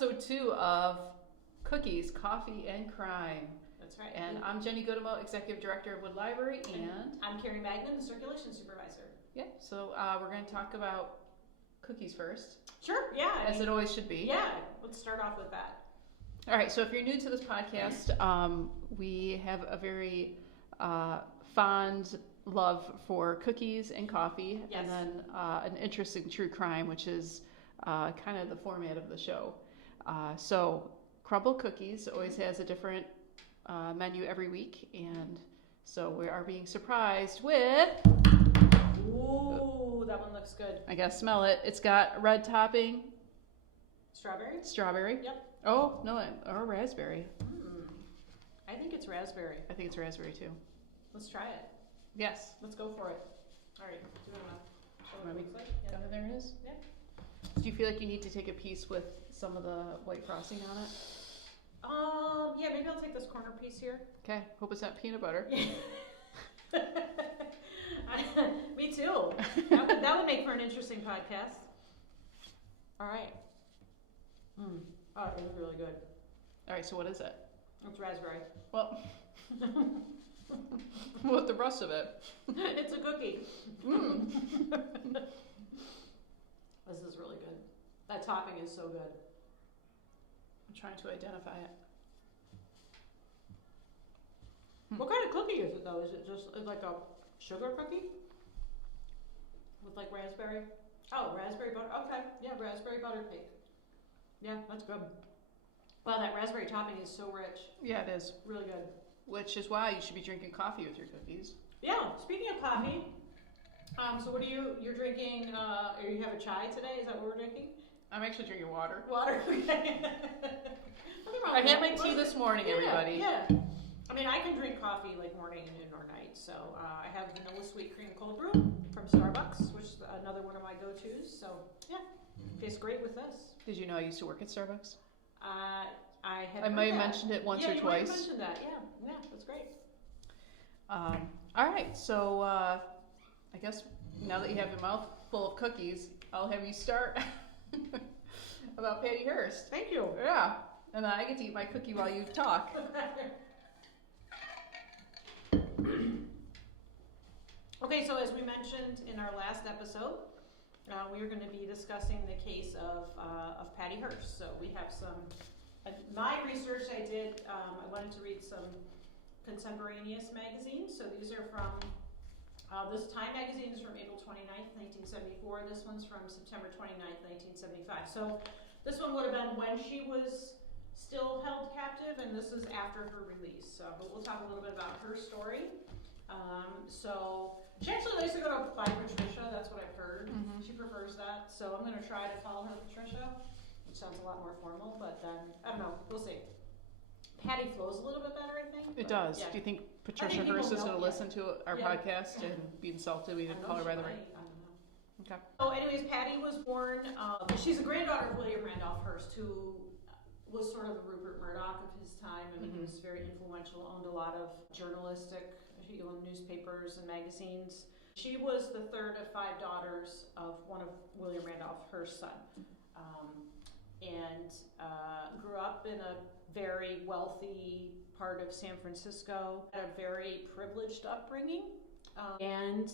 episode 2 of Cookies, Coffee, and Crime. That's right. And I'm Jenny Godemo, Executive Director of Wood Library, and I'm Carrie Magnan, the Circulation Supervisor. Yeah, so we're going to talk about cookies first. Sure, yeah. As it always should be. Yeah, let's start off with that. All right, so if you're new to this podcast, we have a very fond love for cookies and coffee, Yes. and then an interest in true crime, which is kind of the format of the show. So Crumble Cookies always has a different menu every week, and so we are being surprised with... Ooh, that one looks good. I gotta smell it. It's got red topping. Strawberry? Strawberry. Yep. Oh, no, or raspberry. I think it's raspberry. I think it's raspberry too. Let's try it. Yes. Let's go for it. All right. Do you want to show what it looks like? Yeah. Oh, there it is. Yeah. Do you feel like you need to take a piece with some of the white frosting on it? Yeah, maybe I'll take this corner piece here. Okay. Hope it's not peanut butter. Me too. That would make for an interesting podcast. All right. Oh, it was really good. All right. So what is it? It's raspberry. Well, what the rest of it? It's a cookie. This is really good. That topping is so good. I'm trying to identify it. What kind of cookie is it though? Is it just like a sugar cookie? With like raspberry? Oh, raspberry butter. Okay. Yeah, raspberry butter cake. Yeah, that's good. Wow, that raspberry topping is so rich. Yeah, it is. Really good. Which is why you should be drinking coffee with your cookies. Yeah, speaking of coffee, so what you're drinking, or you have a chai today? Is that what we're drinking? I'm actually drinking water. Water. I had my tea this morning, everybody. Yeah. I mean, I can drink coffee like morning, noon, or night. So I have vanilla sweet cream cold brew from Starbucks, which is another one of my go-tos. So yeah, tastes great with this. Did you know I used to work at Starbucks? I might have mentioned it once or twice. Yeah, you might have mentioned that. Yeah, that's great. All right, so I guess now that you have your mouth full of cookies, I'll have you start about Patty Hearst. Thank you. Yeah, and then I get to eat my cookie while you talk. Okay, so as we mentioned in our last episode, we are going to be discussing the case of Patty Hearst. So we have some, my research I did, I wanted to read some contemporaneous magazines. So these are from, this Time magazine is from April 29th, 1974. This one's from September 29th, 1975. So this one would have been when she was still held captive, and this is after her release. So, but we'll talk a little bit about her story. So she actually likes to go by Patricia, that's what I've heard. Mm-hmm. She prefers that, so I'm going to try to call her Patricia, which sounds a lot more formal, but then, I don't know, we'll see. Patty flows a little bit better, I think. It does. Yeah. Do you think Patricia Hearst is going to listen to our podcast and be insulted we didn't call her by the right? I don't know. Okay. So anyways, Patty was born, she's a granddaughter of William Randolph Hearst, who was sort of the Rupert Murdoch of his time. I mean, he was very influential, owned a lot of journalistic, newspapers and magazines. She was the third of 5 daughters of one of William Randolph Hearst's son, and grew up in a very wealthy part of San Francisco, had a very privileged upbringing, and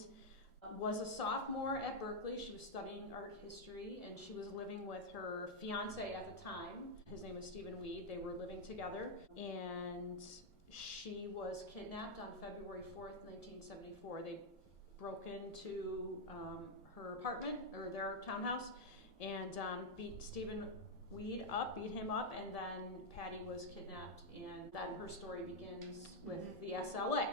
was a sophomore at Berkeley. She was studying art history, and she was living with her fiance at the time. His name was Stephen Weed. They were living together, and she was kidnapped on February 4th, 1974. They broke into her apartment, or their townhouse, and beat Stephen Weed up, beat him up, and then Patty was kidnapped, and then her story begins with the SLA.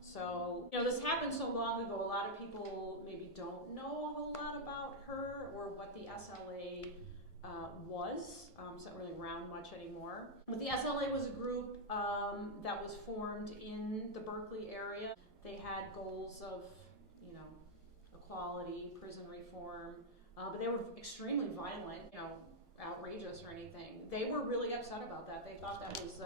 So, this happened so long ago, a lot of people maybe don't know a whole lot about her or what the SLA was. It's not really around much anymore. But the SLA was a group that was formed in the Berkeley area. They had goals of, equality, prison reform, but they were extremely violent, outrageous or anything. They were really upset about that. They thought that was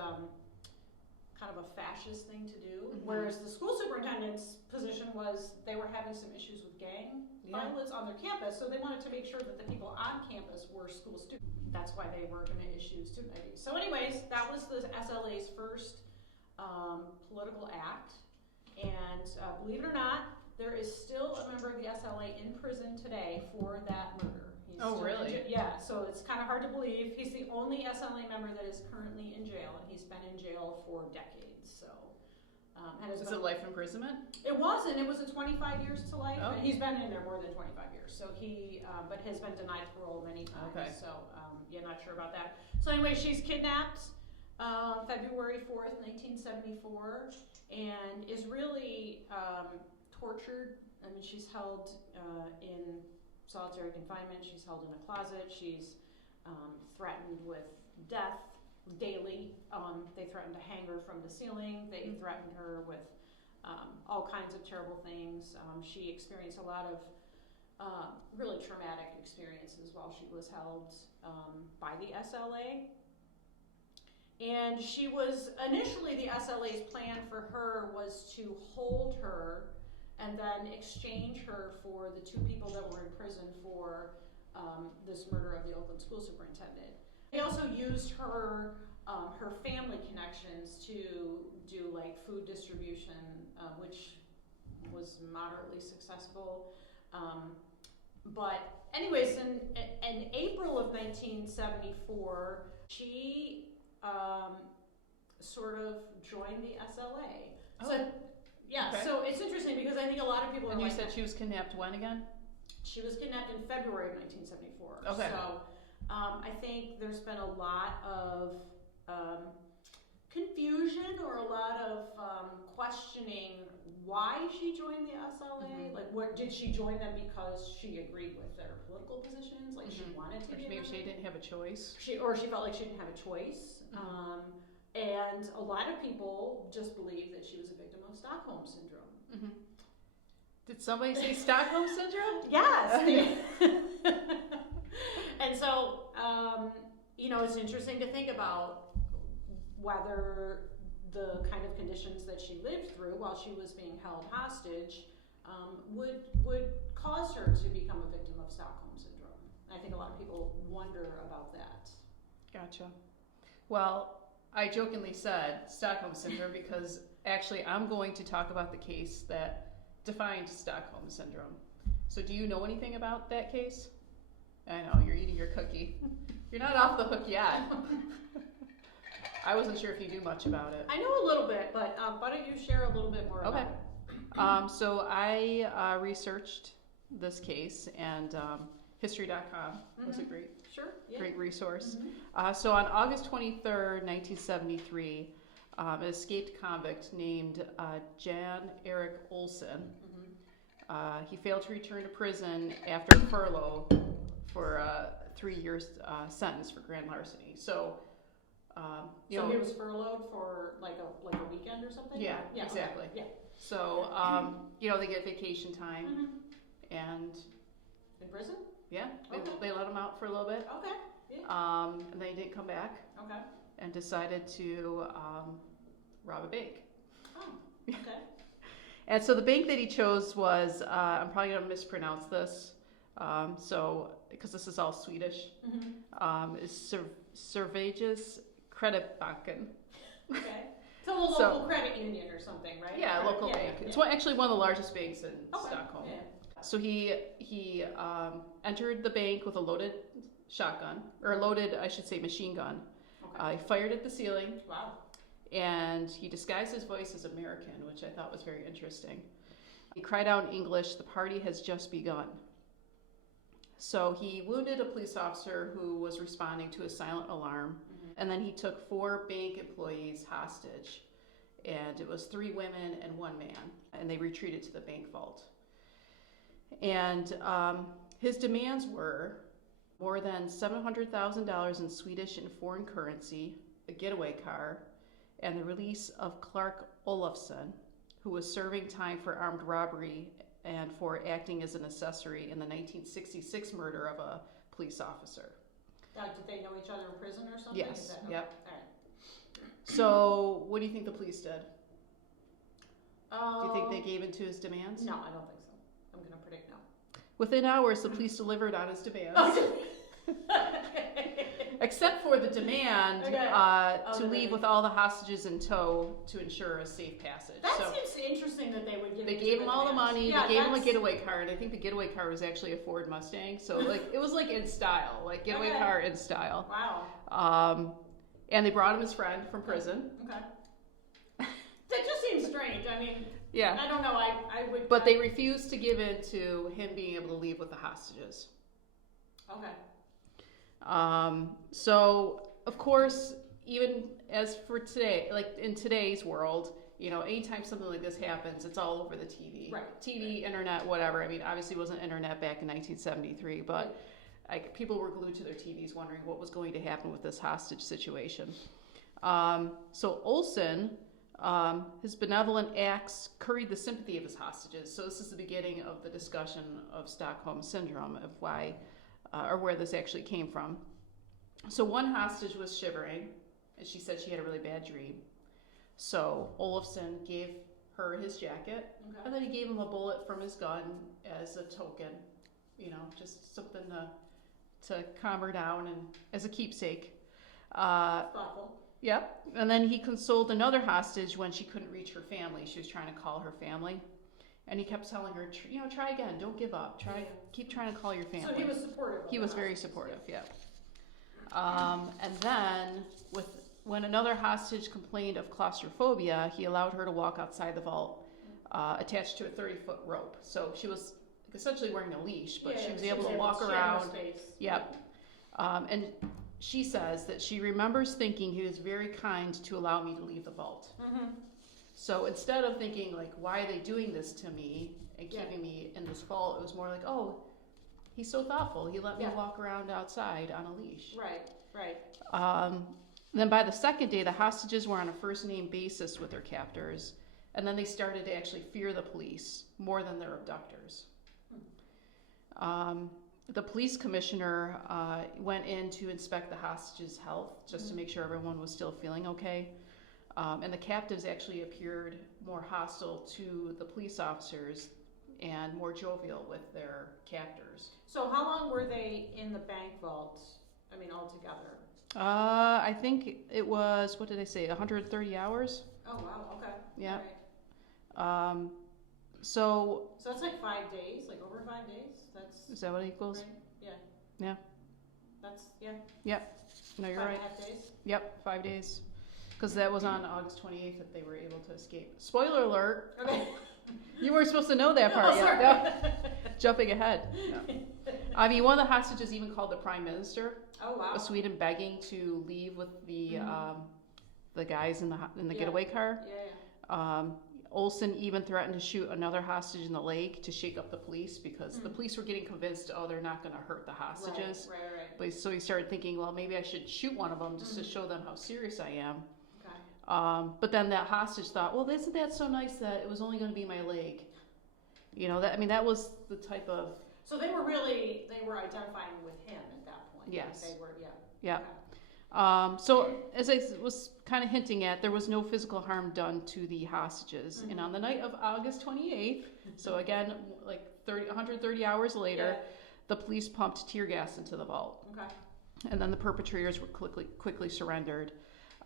kind of a fascist thing to do, whereas the school superintendent's position was they were having some issues with gang violence on their campus, so they wanted to make sure that the people on campus were school students. That's why they were going to issue student IDs. So anyways, that was the SLA's first political act, and believe it or not, there is still a member of the SLA in prison today for that murder. Oh, really? Yeah, so it's kind of hard to believe. He's the only SLA member that is currently in jail, and he's been in jail for decades. So, Is it life imprisonment? It wasn't. It was a 25 years to life. Oh. And he's been in there more than 25 years. So he, but has been denied parole many times. Okay. So, yeah, not sure about that. So anyway, she's kidnapped February 4th, 1974, and is really tortured. I mean, she's held in solitary confinement. She's held in a closet. She's threatened with death daily. They threatened to hang her from the ceiling. They threatened her with all kinds of terrible things. She experienced a lot of really traumatic experiences while she was held by the SLA. And she was, initially the SLA's plan for her was to hold her and then exchange her for the 2 people that were in prison for this murder of the Oakland school superintendent. They also used her her family connections to do like food distribution, which was moderately successful. But anyways, in April of 1974, she sort of joined the SLA. Oh. So, yeah, Okay. so it's interesting because I think a lot of people are And you like, said she was kidnapped when again? she was kidnapped in February of 1974. Okay. So I think there's been a lot of confusion or a lot of questioning why she joined the SLA. Like, what did she join them because she agreed with their political positions? Like, she wanted to Or be a maybe member? she didn't have a choice. She felt like she didn't have a choice. And a lot of people just believe that she was a victim of Stockholm syndrome. Did somebody say Stockholm syndrome? Yes. And so, you know, it's interesting to think about whether the kind of conditions that she lived through while she was being held hostage would cause her to become a victim of Stockholm syndrome. And I think a lot of people wonder about that. Gotcha. Well, I jokingly said Stockholm syndrome because actually I'm going to talk about the case that defined Stockholm syndrome. So do you know anything about that case? I know, you're eating your cookie. You're not off the hook yet. I wasn't sure if you knew much about it. I know a little bit, but why don't you share a little bit more about it? So I researched this case, and history.com was a great resource. So on August 23rd, 1973, an escaped convict named Jan Erik Olsen, he failed to return to prison after furlough for a 3-year sentence for grand larceny. So, he was furloughed for like a weekend or something? Yeah, exactly. Okay. Yeah. So, they get vacation time, and in prison? Yeah, Okay. they let him out for a little bit. Okay. Yeah. And then he didn't come back. Okay. And decided to rob a bank. Oh. Okay. And so the bank that he chose was, I'm probably going to mispronounce this, because this is all Swedish, is Serveges Kreditbanken. Okay. So a local credit union or something, right? Yeah, a local bank. Yeah. It's actually one of the largest banks in Stockholm. Yeah. So he entered the bank with a loaded shotgun, or a loaded, I should say, machine gun. Okay. He fired at the ceiling. Wow. And he disguised his voice as American, which I thought was very interesting. He cried out in English, "The party has just begun." So he wounded a police officer who was responding to a silent alarm, and then he took 4 bank employees hostage, and it was 3 women and 1 man, and they retreated to the bank vault. And his demands were more than $700,000 in Swedish and foreign currency, a getaway car, and the release of Clark Olofsson, who was serving time for armed robbery and for acting as an accessory in the 1966 murder of a police officer. Did they know each other in prison or something? Yes. Yep. All right. So, what do you think the police did? Do you think they gave in to his demands? No, I don't think so. I'm going to predict no. Within hours, the police delivered on his demands. Except for the demand to leave with all the hostages in tow to ensure a safe passage. That seems interesting that they would give. They gave him all the money. They gave him a getaway car, and I think the getaway car was actually a Ford Mustang. So like it was like in style, like getaway car in style. Wow. And they brought him his friend from prison. Okay. That just seems strange. I mean, yeah. I don't know. I would. But they refused to give in to him being able to leave with the hostages. Okay. So of course, even as for today, like in today's world, you know, anytime something like this happens, it's all over the TV. Right. TV, internet, whatever. I mean, obviously it wasn't internet back in 1973, but like people were glued to their TVs wondering what was going to happen with this hostage situation. So Olsen, his benevolent acts curried the sympathy of his hostages. So this is the beginning of the discussion of Stockholm Syndrome, of why, or where this actually came from. So one hostage was shivering, and she said she had a really bad dream. So Olafson gave her his jacket, and then he gave him a bullet from his gun as a token, you know, just something to calm her down and as a keepsake. Thoughtful. Yep. And then he consoled another hostage when she couldn't reach her family. She was trying to call her family. And he kept telling her, you know, try again. Don't give up. Keep trying to call your family. So he was supportive. He was very supportive, yeah. And then when another hostage complained of claustrophobia, he allowed her to walk outside the vault attached to a 30-foot rope. So she was essentially wearing a leash, but she was able to walk around. Yep. And she says that she remembers thinking he was very kind to allow me to leave the vault. Mm-hmm. So instead of thinking, like, why are they doing this to me and keeping me in this vault, it was more like, oh, he's so thoughtful. He let me walk around outside on a leash. Right. Then by the second day, the hostages were on a first-name basis with their captors, and then they started to actually fear the police more than their abductors. The police commissioner went in to inspect the hostages' health just to make sure everyone was still feeling okay. And the captives actually appeared more hostile to the police officers and more jovial with their captors. So how long were they in the bank vault, I mean, altogether? I think it was, what did they say, 130 hours? Oh, wow, okay. Yeah. Right. So that's like 5 days, like over 5 days? Is that what it equals? Right? Yeah. Yeah. That's, Yep. No, you're right. 5.5 days? Yep, 5 days. Because that was on August 28th that they were able to escape. Spoiler alert. Okay. You weren't supposed to know that part yet. Sorry. No. Jumping ahead. No. I mean, one of the hostages even called the Prime Minister of Sweden begging to leave with the guys in the getaway car. Yeah. Olsen even threatened to shoot another hostage in the leg to shake up the police because the police were getting convinced, oh, they're not going to hurt the hostages. Right. But so he started thinking, well, maybe I should shoot one of them just to show them how serious I am. Okay. But then that hostage thought, well, isn't that so nice that it was only going to be my leg? You know, that was the type of... So they were identifying with him at that point. Yes. They were, Yeah. Okay. So as I was kind of hinting at, there was no physical harm done to the hostages. And on the night of August 28th, so again, like 130 hours later, the police pumped tear gas into the vault. Okay. And then the perpetrators were quickly surrendered.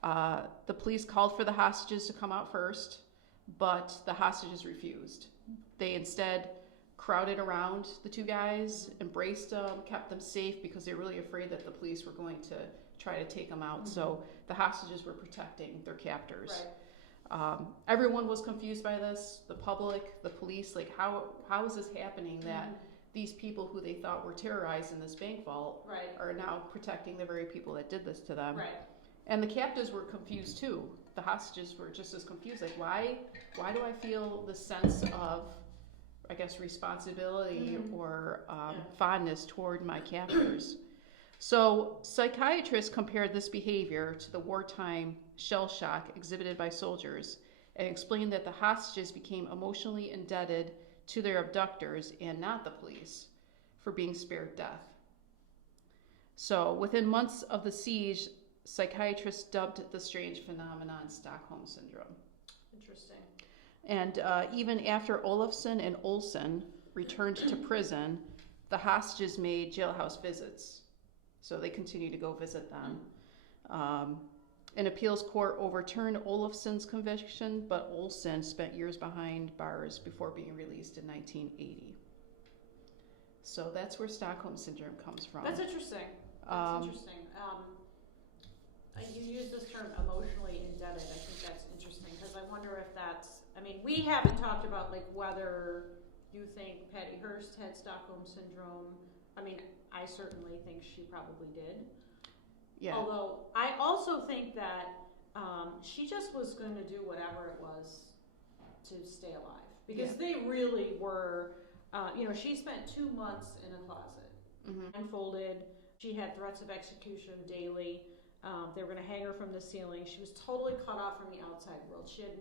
The police called for the hostages to come out first, but the hostages refused. They instead crowded around the two guys, embraced them, kept them safe because they were really afraid that the police were going to try to take them out. So the hostages were protecting their captors. Right. Everyone was confused by this, the public, the police, like how is this happening that these people who they thought were terrorized in this bank vault are now protecting the very people that did this to them. Right. And the captives were confused too. The hostages were just as confused, like why do I feel the sense of, I guess, responsibility or fondness toward my captors? So psychiatrists compared this behavior to the wartime shell shock exhibited by soldiers and explained that the hostages became emotionally indebted to their abductors and not the police for being spared death. So within months of the siege, psychiatrists dubbed the strange phenomenon Stockholm Syndrome. Interesting. And even after Olofsson and Olsen returned to prison, the hostages made jailhouse visits. So they continue to go visit them. An appeals court overturned Olofsson's conviction, but Olsen spent years behind bars before being released in 1980. So that's where Stockholm Syndrome comes from. That's interesting. That's interesting. You use this term emotionally indebted. I think that's interesting because I wonder if that's, I mean, we haven't talked about like whether you think Patty Hearst had Stockholm Syndrome. I mean, I certainly think she probably did. Yeah. Although I also think that she just was going to do whatever it was to stay alive because they really were, she spent 2 months in a closet, blindfolded. She had threats of execution daily. They were going to hang her from the ceiling. She was totally cut off from the outside world. She had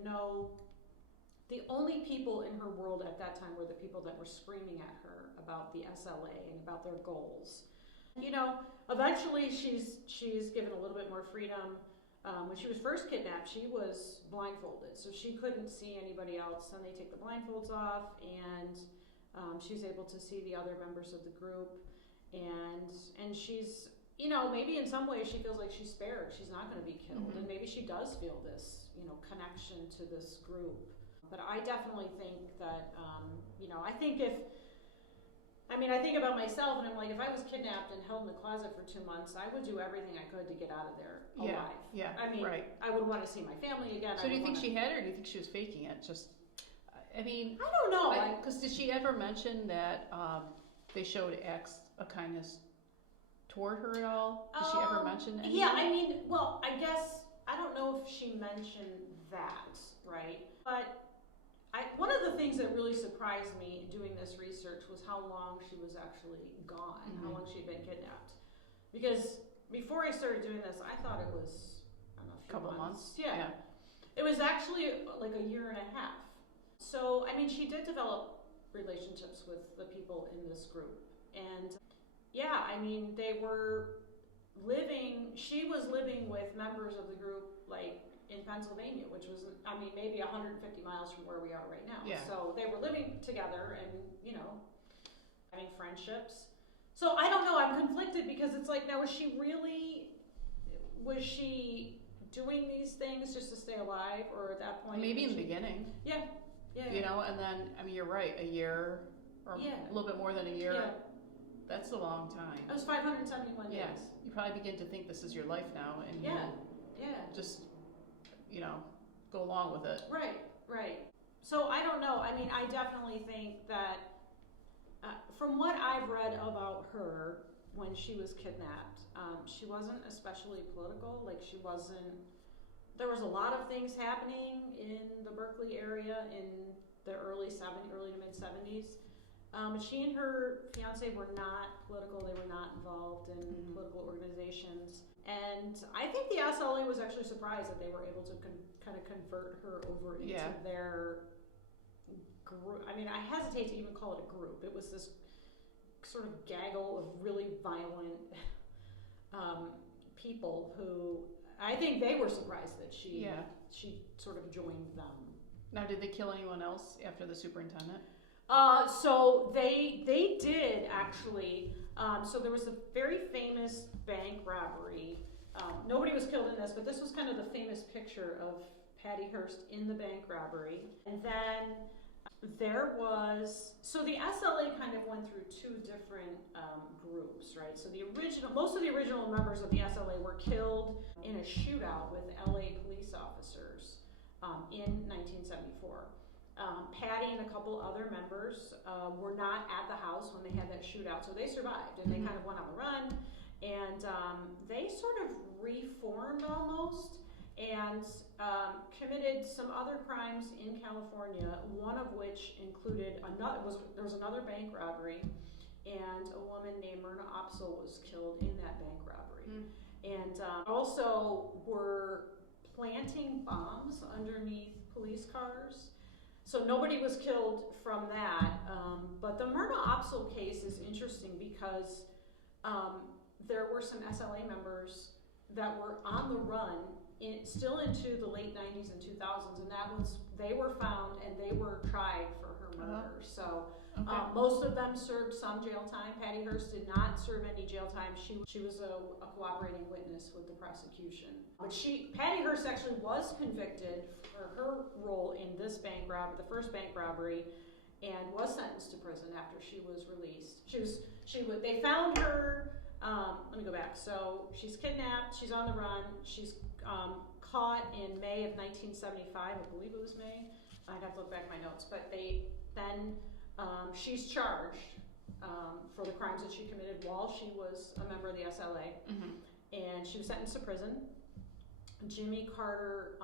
the only people in her world at that time were the people that were screaming at her about the SLA and about their goals. Eventually she's given a little bit more freedom. When she was first kidnapped, she was blindfolded, so she couldn't see anybody else. Then they take the blindfolds off, and she's able to see the other members of the group. And she's, maybe in some ways she feels like she's spared. She's not going to be killed, and maybe she does feel this, connection to this group. But I definitely think that, I think about myself, and I'm like, if I was kidnapped and held in the closet for 2 months, I would do everything I could to get out of there alive. Yeah. Right. I would want to see my family again. So do you think she had it, or do you think she was faking it? I don't know. Because did she ever mention that they showed acts of kindness toward her at all? Did she ever mention anything? Yeah, I guess, I don't know if she mentioned that, right? But one of the things that really surprised me doing this research was how long she was actually gone, how long she'd been kidnapped. Because before I started doing this, I thought it was, I don't know, a couple months. Yeah. It was actually like a year and a half. So, she did develop relationships with the people in this group. And they were she was living with members of the group, like, in Pennsylvania, which was, maybe 150 miles from where we are right now. Yeah. So they were living together and, having friendships. So I don't know, I'm conflicted because it's like, now was she doing these things just to stay alive, or at that point? Maybe in the beginning. Yeah. And then, you're right, a year, or a little bit more than a year. Yeah. That's a long time. It was 571 days. Yeah. You probably begin to think this is your life now, and you just, go along with it. Right. So I don't know. I definitely think that from what I've read about her when she was kidnapped, she wasn't especially political. Like, there was a lot of things happening in the Berkeley area in the early to mid 70s. She and her fiance were not political. They were not involved in political organizations. And I think the SLA was actually surprised that they were able to kind of convert her over into their group. I hesitate to even call it a group. It was this sort of gaggle of really violent people who I think they were surprised that she sort of joined them. Now, did they kill anyone else after the superintendent? So they did actually. So there was a very famous bank robbery. Nobody was killed in this, but this was kind of the famous picture of Patty Hearst in the bank robbery. And then so the SLA kind of went through two different groups, right? So most of the original members of the SLA were killed in a shootout with LA police officers in 1974. Patty and a couple other members were not at the house when they had that shootout, so they survived, and they kind of went on the run, and they sort of reformed almost, and committed some other crimes in California, one of which included there was another bank robbery, and a woman named Myrna Opsel was killed in that bank robbery. And also were planting bombs underneath police cars. So nobody was killed from that, but the Myrna Opsel case is interesting because there were some SLA members that were on the run still into the late 90s and 2000s, and they were found and they were tried for her murder. So most of them served some jail time. Patty Hearst did not serve any jail time. She was a cooperating witness with the prosecution. But Patty Hearst actually was convicted for her role in this bank robbery, the first bank robbery, and was sentenced to prison after she was released. They found her. Let me go back. So she's kidnapped. She's on the run. She's caught in May of 1975. I believe it was May. I'd have to look back at my notes. But she's charged for the crimes that she committed while she was a member of the SLA, and she was sentenced to prison. Jimmy Carter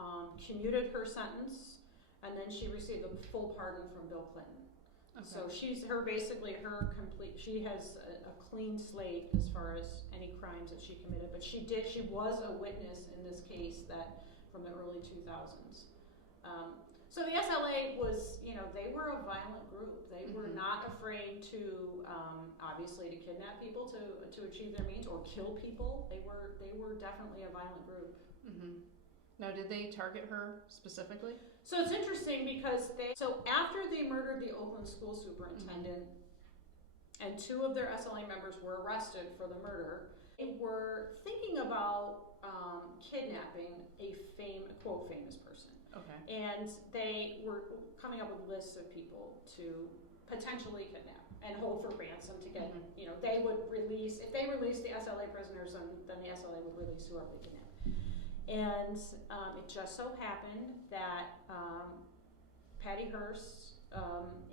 commuted her sentence, and then she received a full pardon from Bill Clinton. Okay. So she has a clean slate as far as any crimes that she committed, but she was a witness in this case from the early 2000s. So the SLA was, they were a violent group. They were not afraid to, obviously, to kidnap people to achieve their means or kill people. They were definitely a violent group. Now, did they target her specifically? So it's interesting because after they murdered the Oakland school superintendent and two of their SLA members were arrested for the murder, they were thinking about kidnapping a quote famous person. Okay. And they were coming up with lists of people to potentially kidnap and hold for ransom to get, they would release, if they released the SLA prisoners, then the SLA would release whoever they kidnapped. And it just so happened that Patty Hearst's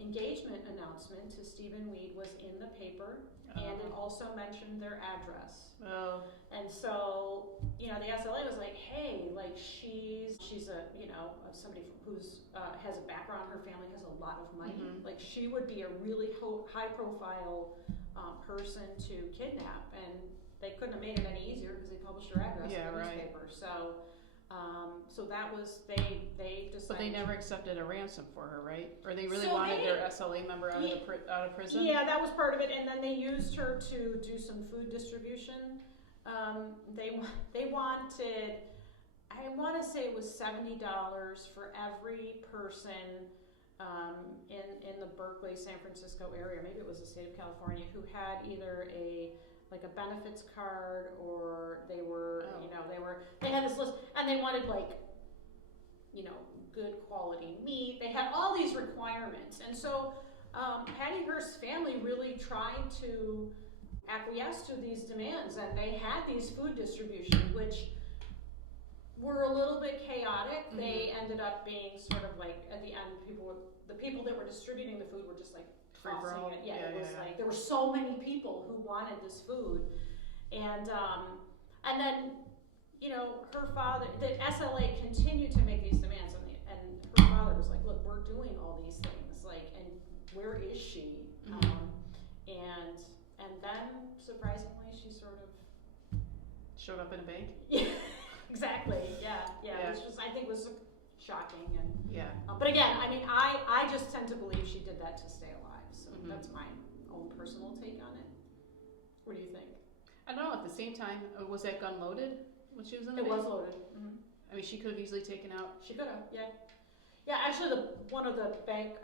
engagement announcement to Stephen Weed was in the paper, and it also mentioned their address. Oh. And so, the SLA was like, hey, like she's somebody who's has a background, her family has a lot of money. Like she would be a really high profile person to kidnap, and they couldn't have made it any easier because they published her address in the newspaper. So, so that was they decided. But they never accepted a ransom for her, right? Or they really wanted their SLA member out of prison. Yeah, that was part of it, and then they used her to do some food distribution. They wanted, I want to say it was $70 for every person in the Berkeley, San Francisco area. Maybe it was the state of California who had either a benefits card, or they had this list, and they wanted good quality meat. They had all these requirements, and so Patty Hearst's family really tried to acquiesce to these demands, and they had these food distribution, which were a little bit chaotic. They ended up being sort of like, at the end, the people that were distributing the food were just like tossing it. Yeah, it was like there were so many people who wanted this food, and then her father, the SLA continued to make these demands, and her father was like, look, we're doing all these things, like, and where is she? And then surprisingly, she sort of showed up in a bank. Yeah, exactly. Yeah. Which I think was shocking, and but again, I mean, I just tend to believe she did that to stay alive. So that's my own personal take on it. What do you think? I don't know. At the same time, was that gun loaded when she was in the bank? It was loaded. I mean, she could have easily taken out. She could have. Yeah. Actually, one of the bank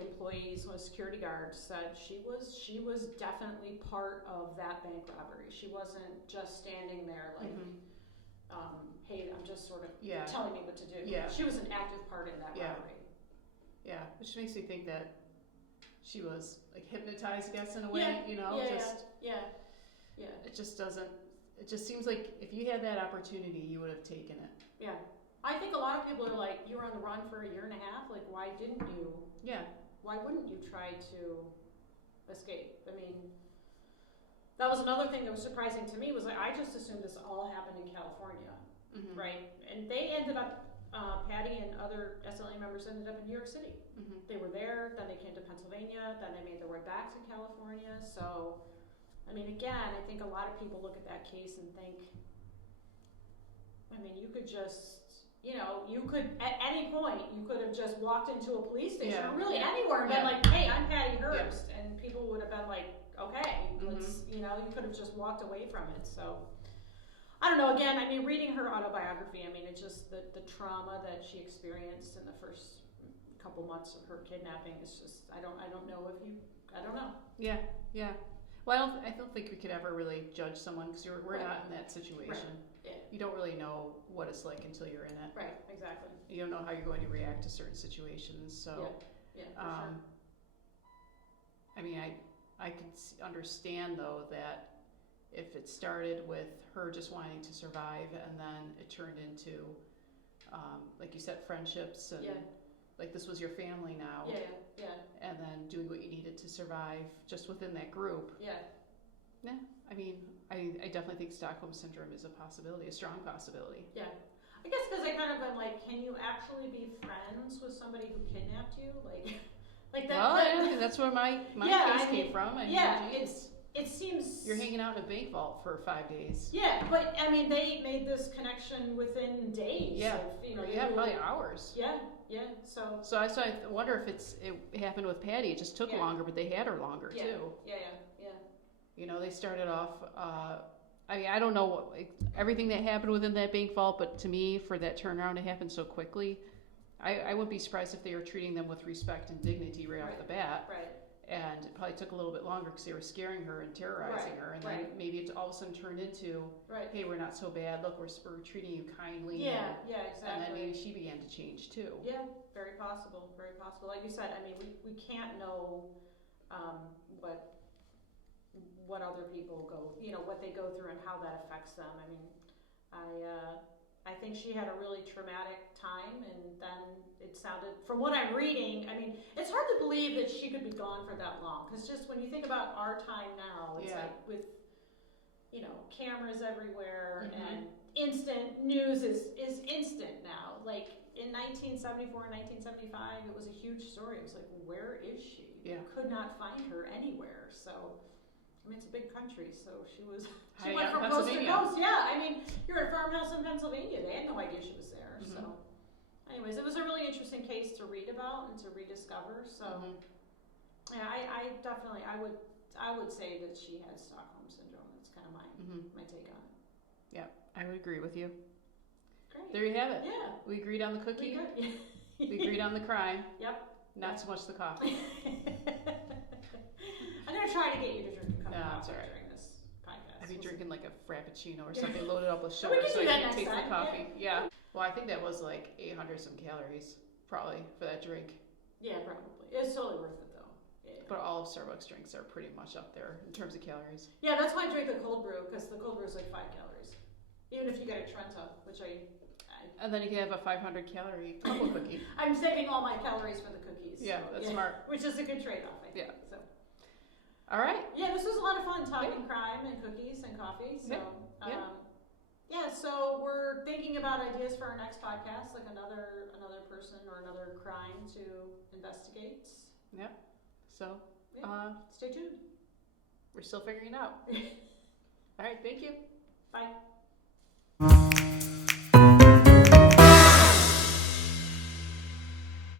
employees, a security guard, said she was definitely part of that bank robbery. She wasn't just standing there like, hey, I'm just sort of telling me what to do. Yeah. She was an active part in that robbery. Yeah, which makes me think that she was like hypnotized, I guess, in a way. It just doesn't. It just seems like if you had that opportunity, you would have taken it. Yeah. I think a lot of people are like, you were on the run for a year and a half. Like, why didn't you? Yeah. Why wouldn't you try to escape? I mean, that was another thing that was surprising to me. Was like, I just assumed this all happened in California, right? And they ended up, Patty and other SLA members ended up in New York City. They were there, then they came to Pennsylvania, then they made their way back to California. So, I mean, again, I think a lot of people look at that case and think, I mean, you could just, you could, at any point, you could have just walked into a police station or really anywhere and been like, hey, I'm Patty Hearst. And people would have been like, okay, let's, you know, you could have just walked away from it. So I don't know, again, I mean, reading her autobiography, I mean, it's just the trauma that she experienced in the first couple months of her kidnapping is just, I don't know if you, I don't know. Yeah, yeah. Well, I don't think we could ever really judge someone because we're not in that situation. Right. Yeah. You don't really know what it's like until you're in it. Right, exactly. You don't know how you're going to react to certain situations. So, yeah, for sure. I mean, I could understand though that if it started with her just wanting to survive and then it turned into, like you said, friendships and like this was your family now. Yeah. And then doing what you needed to survive just within that group. Yeah. I mean, I definitely think Stockholm Syndrome is a possibility, a strong possibility. Yeah. I guess because I kind of am like, can you actually be friends with somebody who kidnapped you? Like that. Well, I think that's where my case came from. I mean, it seems you're hanging out in a bank vault for 5 days. Yeah, but I mean, they made this connection within days. Yeah, probably hours. Yeah. So I wonder if it happened with Patty. It just took longer, but they had her longer too. Yeah. You know, they started off. I mean, I don't know everything that happened within that bank vault, but to me, for that turnaround to happen so quickly, I wouldn't be surprised if they were treating them with respect and dignity right off the bat. Right. And it probably took a little bit longer because they were scaring her and terrorizing her, and then maybe it all of a sudden turned into, hey, we're not so bad. Look, we're treating you kindly. Yeah, exactly. And then maybe she began to change too. Yeah, very possible. Like you said, I mean, we can't know what other people go, you know, what they go through and how that affects them. I mean, I think she had a really traumatic time, and then it sounded, from what I'm reading, I mean, it's hard to believe that she could be gone for that long, because just when you think about our time now, it's like with, you know, cameras everywhere, and instant news is instant now. Like in 1974 and 1975, it was a huge story. It was like, where is she? You could not find her anywhere. So I mean, it's a big country, so she went from coast to coast. Yeah, I mean, you're at a farmhouse in Pennsylvania. They had no idea she was there. So, anyways, it was a really interesting case to read about and to rediscover. So, yeah, I definitely, I would say that she had Stockholm Syndrome. That's kind of my take on it. Yeah, I would agree with you. Great. There you have it. Yeah. We agreed on the cookie. We agreed on the crime. Yep. Not so much the coffee. I'm going to try to get you to drink a cup of coffee during this podcast. I'd be drinking like a frappuccino or something loaded up with We sugar can so do I that can't next taste the time, coffee. Yeah. Well, I think that was like 800 some calories probably for that drink. Yeah, probably. It's totally worth it though. Yeah. But all of Starbucks drinks are pretty much up there in terms of calories. Yeah, that's why I drink the cold brew, because the cold brew is like 5 calories. Even if you get a Trenta, which and then you can have a 500 calorie couple cookie. I'm saving all my calories for the cookies. Yeah, so, that's smart. Which is a good trade-off, I think. Yeah. So. All right. Yeah, this was a lot of fun talking crime and cookies and coffee. So, so we're thinking about ideas for our next podcast, like another person or another crime to investigate. Yep. So, stay tuned. We're still figuring it out. All right, thank you. Bye.